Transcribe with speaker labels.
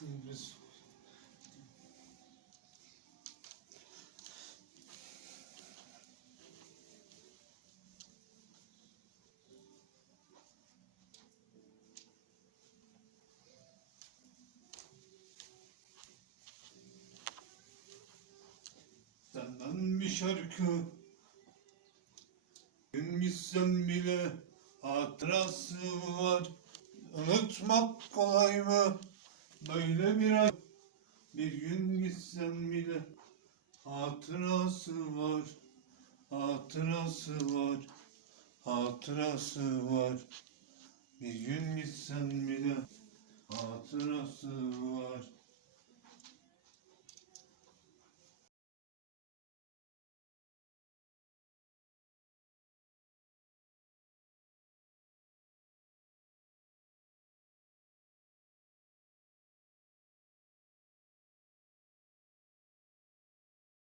Speaker 1: Biz Senden bir şarkı. Gün gitsen bile hatırası var. Unutmak kolay mı? Böyle bir ay Bir gün gitsen bile Hatırası var Hatırası var Hatırası var. Bir gün gitsen bile